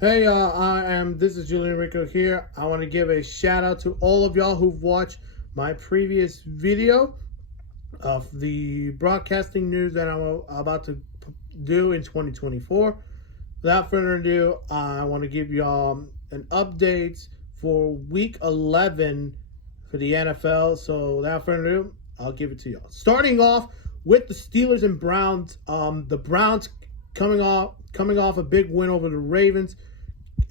Hey y'all, this is Julian Rico here. I want to give a shout out to all of y'all who've watched my previous video of the broadcasting news that I'm about to do in 2024. Without further ado, I want to give y'all an update for week 11 for the NFL. So without further ado, I'll give it to y'all. Starting off with the Steelers and Browns. The Browns coming off a big win over the Ravens.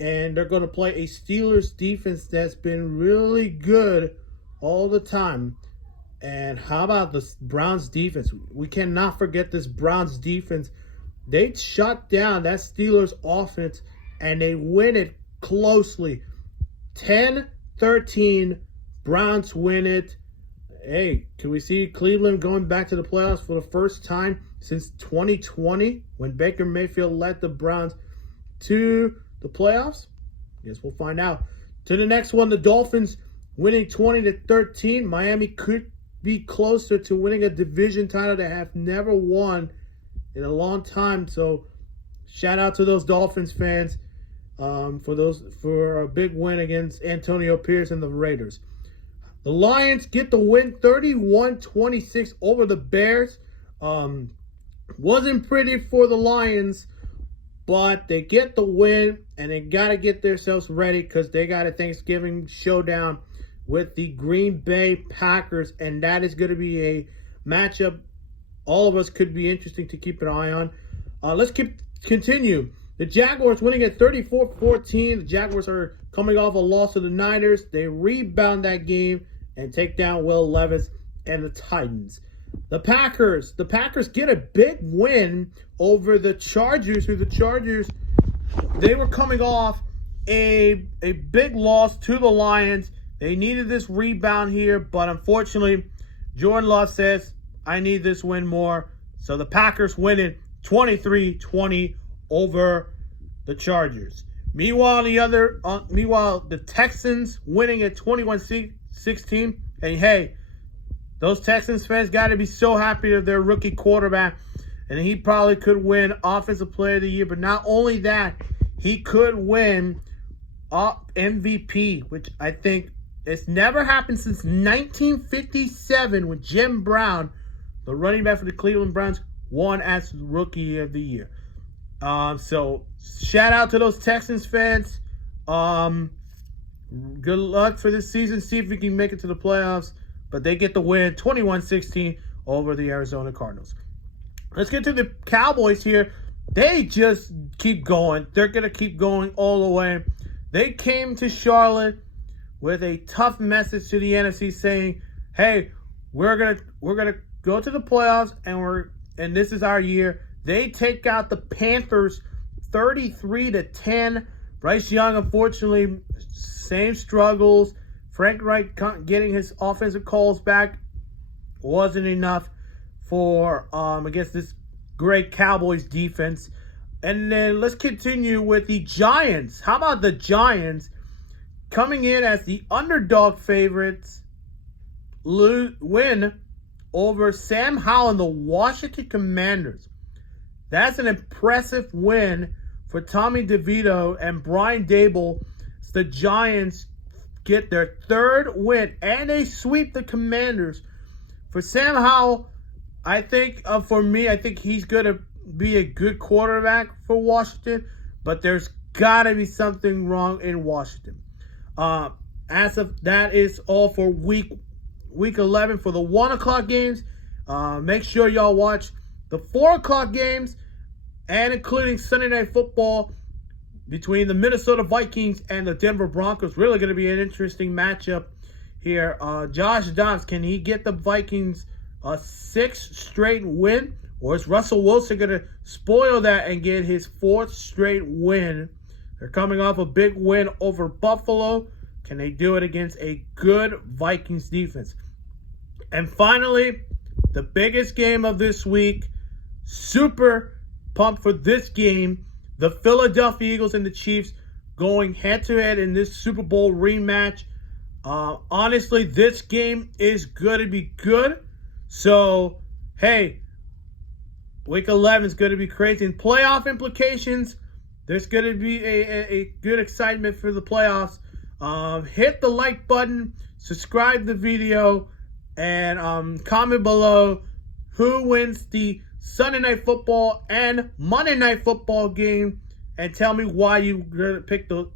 And they're going to play a Steelers defense that's been really good all the time. And how about the Browns defense? We cannot forget this Browns defense. They shut down that Steelers offense and they win it closely. 10-13, Browns win it. Hey, can we see Cleveland going back to the playoffs for the first time since 2020 when Baker Mayfield led the Browns to the playoffs? Guess we'll find out. To the next one, the Dolphins winning 20-13. Miami could be closer to winning a division title they have never won in a long time. So shout out to those Dolphins fans for a big win against Antonio Pierce and the Raiders. The Lions get the win 31-26 over the Bears. Wasn't pretty for the Lions, but they get the win, and they got to get themselves ready because they got a Thanksgiving showdown with the Green Bay Packers, and that is going to be a matchup all of us could be interesting to keep an eye on. Let's continue. The Jaguars winning at 34-14. The Jaguars are coming off a loss to the Niners. They rebound that game and take down Will Levis and the Titans. The Packers get a big win over the Chargers, they were coming off a big loss to the Lions. They needed this rebound here, but unfortunately, Jordan Love says, I need this win more. So the Packers winning 23-20 over the Chargers. Meanwhile, the Texans winning at 21-16. And hey, those Texans fans got to be so happy of their rookie quarterback. And he probably could win Offensive Player of the Year. But not only that, he could win MVP, which I think it's never happened since 1957 when Jim Brown, the running back for the Cleveland Browns, won as Rookie of the Year. So shout out to those Texans fans. Good luck for this season. See if we can make it to the playoffs. But they get the win 21-16 over the Arizona Cardinals. Let's get to the Cowboys here. They just keep going. They're going to keep going all the way. They came to Charlotte with a tough message to the NFC saying, hey, we're gonna go to the playoffs and this is our year. They take out the Panthers 33-10. Bryce Young, unfortunately, same struggles. Frank Reich getting his offensive calls back wasn't enough for against this great Cowboys defense. And then let's continue with the Giants. How about the Giants coming in as the underdog favorites win over Sam Howell and the Washington Commanders. That's an impressive win for Tommy DeVito and Brian Daboll. The Giants get their third win and they sweep the Commanders. For Sam Howell, I think I think he's going to be a good quarterback for Washington, but there's got to be something wrong in Washington. As of that is all for week 11 for the 1 o'clock games. Make sure y'all watch the 4 o'clock games and including Sunday Night Football between the Minnesota Vikings and the Denver Broncos. Really going to be an interesting matchup here. Josh Dobbs, can he get the Vikings a 6th straight win? Or is Russell Wilson going to spoil that and get his 4th straight win? They're coming off a big win over Buffalo. Can they do it against a good Vikings defense? And finally, the biggest game of this week. Super pumped for this game. The Philadelphia Eagles and the Chiefs going head-to-head in this Super Bowl rematch. Honestly, this game is going to be good. So, hey, Week 11 is going to be crazy. And playoff implications, There's going to be a good excitement for the playoffs. Hit the like button, subscribe the video, and comment below who wins the Sunday Night Football and Monday Night Football game, and tell me why you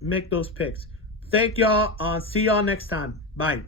make those picks. Thank y'all. See y'all next time. Bye.